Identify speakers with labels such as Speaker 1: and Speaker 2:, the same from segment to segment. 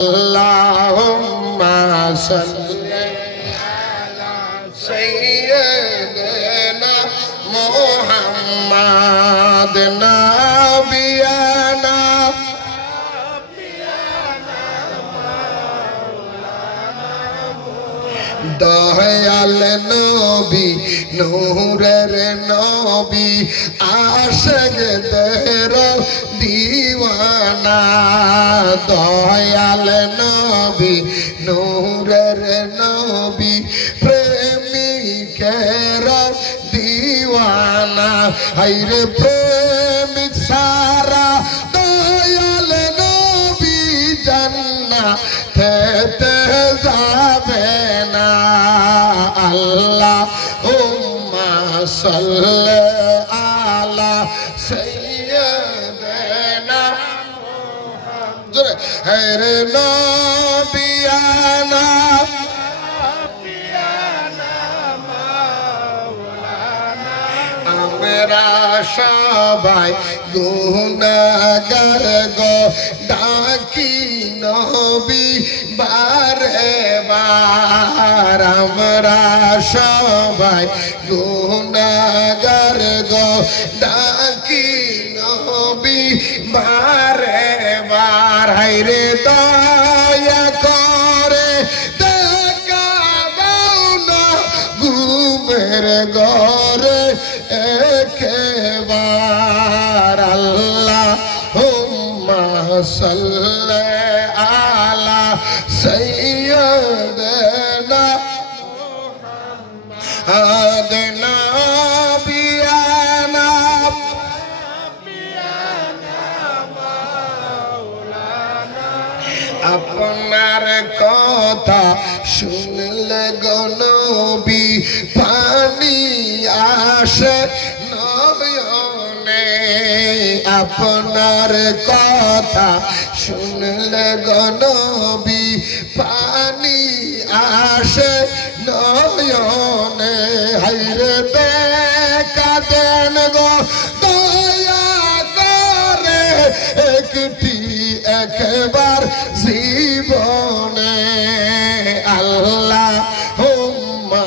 Speaker 1: اللهم صل على سيدنا محمد نبينا দয়াল নবী নূরের নবী আশক দের দিওয়ানা দয়াল নবী, নূরের নবী, প্রেমিকের দিওয়ানা। হাইরে প্রেমিক সারা দয়াল নবী জান্না খেতে যাবে না। আল্লাহ উম্মা সাল্লি হেরে নবিয়ানা আমরা সবাই গুনাগার গো, ডাকি নবী বারে বার আমরা সবাই গুনাগার গো, ডাকি নবী বারে ঘুমের ঘরে একেবার আল্লাহ সাল্লি আলা সাইয়্যিদিনা আদনা বিয়ানা আপনার কথা শুনলে গনবি পানি আসে নয়নে আপনার কথা শুনলে গনবি পানি আসে নয়নে। হাইরে দেখা দেন গো, দয়া করে একটি একবার জীবনে। আল্লাহ হুম্মা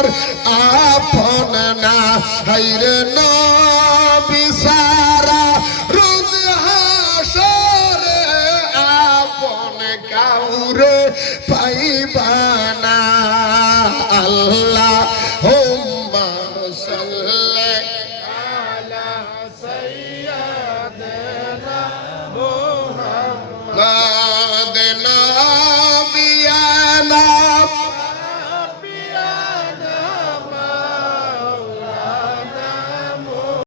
Speaker 1: আর আপন না হাইরে নিসারা রোজ হাসরে আপন কাউরে পাইবানা আল্লাহ হোম্মা সাল্লে আলা সাইয়াদে